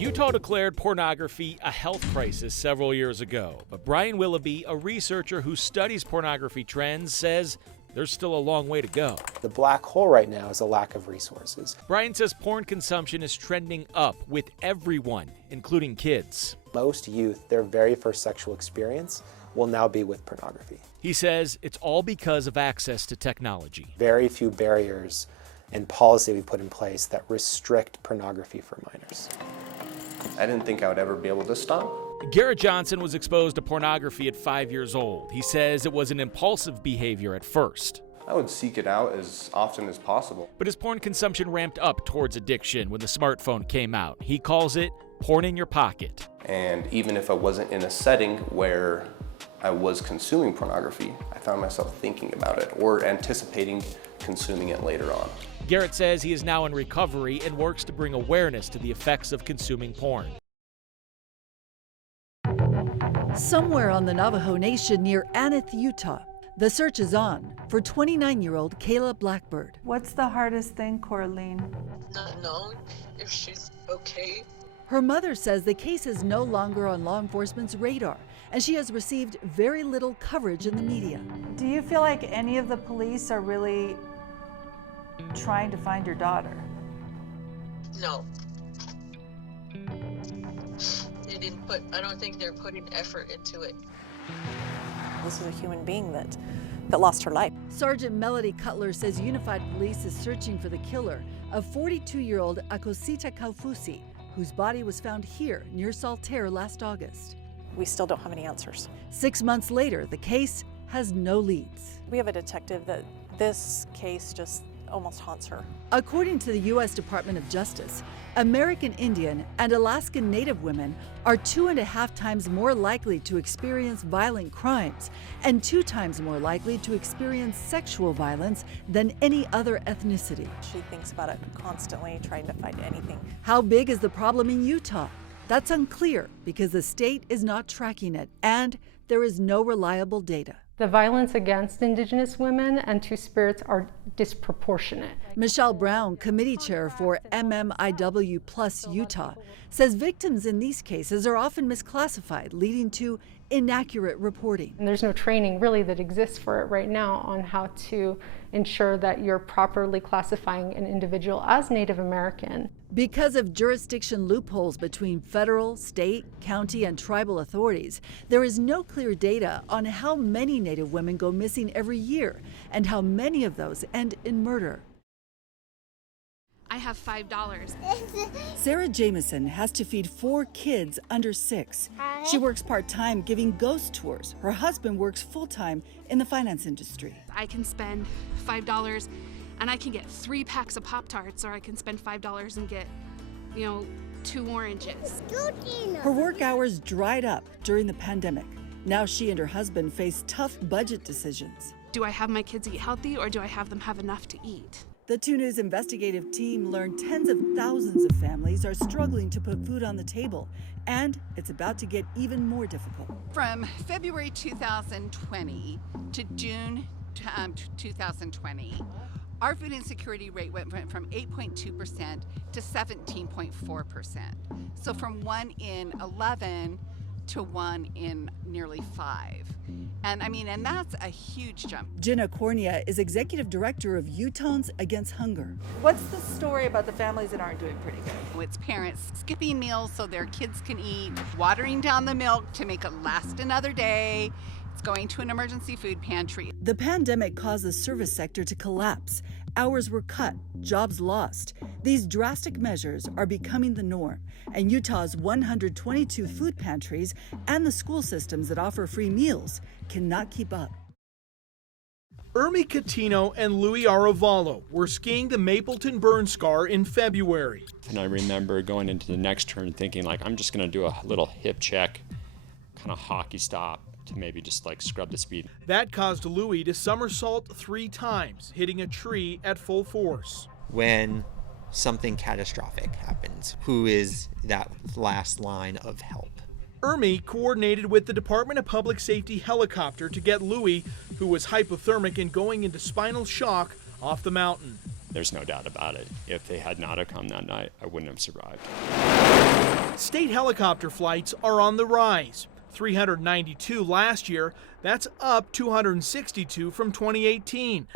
Utah declared pornography a health crisis several years ago, but Brian Willoughby, a researcher who studies pornography trends, says there's still a long way to go. The black hole right now is a lack of resources. Brian says porn consumption is trending up with everyone, including kids. Most youth, their very first sexual experience will now be with pornography. He says it's all because of access to technology. Very few barriers and policy we put in place that restrict pornography for minors. I didn't think I would ever be able to stop. Garrett Johnson was exposed to pornography at 5 years old. He says it was an impulsive behavior at first. I would seek it out as often as possible. But his porn consumption ramped up towards addiction when the smartphone came out. He calls it porn in your pocket. And even if I wasn't in a setting where I was consuming pornography, I found myself thinking about it or anticipating consuming it later on. Garrett says he is now in recovery and works to bring awareness to the effects of consuming porn. Somewhere on the Navajo Nation near Aneth, Utah, the search is on for 29-year-old Kayla Blackbird. What's the hardest thing, Coraline? Not knowing if she's okay. Her mother says the case is no longer on law enforcement's radar, and she has received very little coverage in the media. Do you feel like any of the police are really trying to find your daughter? No. I don't think they're putting effort into it. This is a human being that lost her life. Sergeant Melody Cutler says Unified Police is searching for the killer of 42-year-old Akosita Kaufusi, whose body was found here near Saltaire last August. We still don't have any answers. 6 months later, the case has no leads. We have a detective that this case just almost haunts her. According to the U.S. Department of Justice, American Indian and Alaskan Native women are 2.5 times more likely to experience violent crimes and 2 times more likely to experience sexual violence than any other ethnicity. She thinks about it constantly, trying to find anything. How big is the problem in Utah? That's unclear because the state is not tracking it and there is no reliable data. The violence against Indigenous women and Two-Spirits are disproportionate. Michelle Brown, committee chair for MMIW Plus Utah, says victims in these cases are often misclassified, leading to inaccurate reporting. And there's no training really that exists for it right now on how to ensure that you're properly classifying an individual as Native American. Because of jurisdiction loopholes between federal, state, county, and tribal authorities, there is no clear data on how many Native women go missing every year and how many of those end in murder. I have $5. Sarah Jameson has to feed 4 kids under 6. She works part-time giving ghost tours. Her husband works full-time in the finance industry. I can spend $5 and I can get 3 packs of Pop-Tarts, or I can spend $5 and get, 2 oranges. Her work hours dried up during the pandemic. Now she and her husband face tough budget decisions. Do I have my kids eat healthy, or do I have them have enough to eat? The 2 News investigative team learned tens of thousands of families are struggling to put food on the table, and it's about to get even more difficult. From February 2020 to June 2020, our food insecurity rate went from 8.2% to 17.4%. So from 1 in 11 to 1 in nearly 5. And that's a huge jump. Jenna Cornea is executive director of Utahns Against Hunger. What's the story about the families that aren't doing pretty good? It's parents skipping meals so their kids can eat, watering down the milk to make it last another day. It's going to an emergency food pantry. The pandemic caused the service sector to collapse. Hours were cut, jobs lost. These drastic measures are becoming the norm, and Utah's 122 food pantries and the school systems that offer free meals cannot keep up. Ermi Catino and Louis Aravalo were skiing the Mapleton Burn Scar in February. And I remember going into the next turn thinking, I'm just going to do a little hip check, kind of hockey stop, to maybe just scrub the speed. That caused Louis to somersault 3 times, hitting a tree at full force. When something catastrophic happens, who is that last line of help? Ermi coordinated with the Department of Public Safety helicopter to get Louis, who was hypothermic and going into spinal shock, off the mountain. There's no doubt about it. If they had not have come that night, I wouldn't have survived. State helicopter flights are on the rise. 392 last year, that's up 262 from 2018.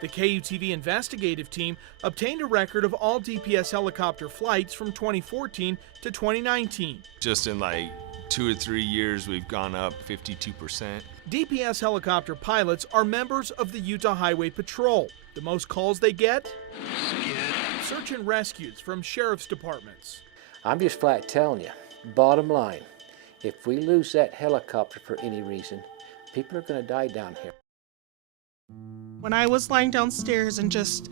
The KUTV investigative team obtained a record of all DPS helicopter flights from 2014 to 2019. Just in like 2 or 3 years, we've gone up 52%. DPS helicopter pilots are members of the Utah Highway Patrol. The most calls they get? Search and rescues from sheriff's departments. I'm just flat telling you, bottom line, if we lose that helicopter for any reason, people are going to die down here. When I was lying downstairs and just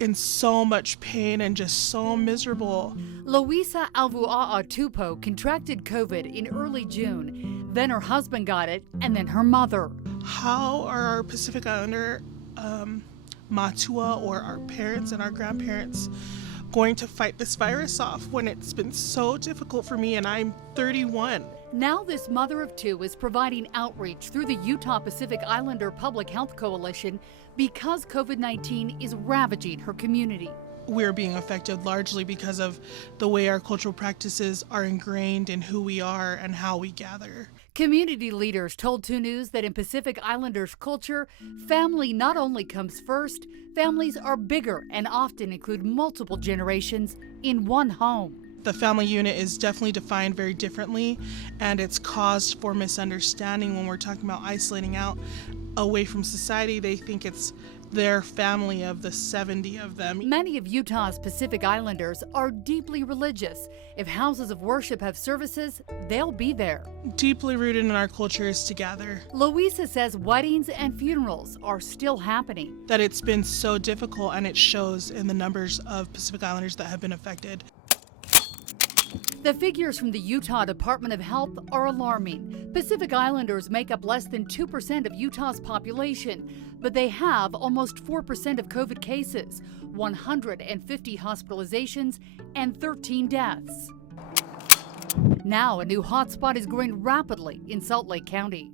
in so much pain and just so miserable. Louisa Alvuaa Tupo contracted COVID in early June. Then her husband got it, and then her mother. How are our Pacific Islander Matua or our parents and our grandparents going to fight this virus off when it's been so difficult for me and I'm 31? Now this mother of two is providing outreach through the Utah Pacific Islander Public Health Coalition because COVID-19 is ravaging her community. We're being affected largely because of the way our cultural practices are ingrained in who we are and how we gather. Community leaders told 2 News that in Pacific Islanders culture, family not only comes first, families are bigger and often include multiple generations in one home. The family unit is definitely defined very differently, and it's caused for misunderstanding when we're talking about isolating out away from society. They think it's their family of the 70 of them. Many of Utah's Pacific Islanders are deeply religious. If houses of worship have services, they'll be there. Deeply rooted in our culture is to gather. Louisa says weddings and funerals are still happening. That it's been so difficult, and it shows in the numbers of Pacific Islanders that have been affected. The figures from the Utah Department of Health are alarming. Pacific Islanders make up less than 2% of Utah's population, but they have almost 4% of COVID cases, 150 hospitalizations, and 13 deaths. Now a new hotspot is growing rapidly in Salt Lake County.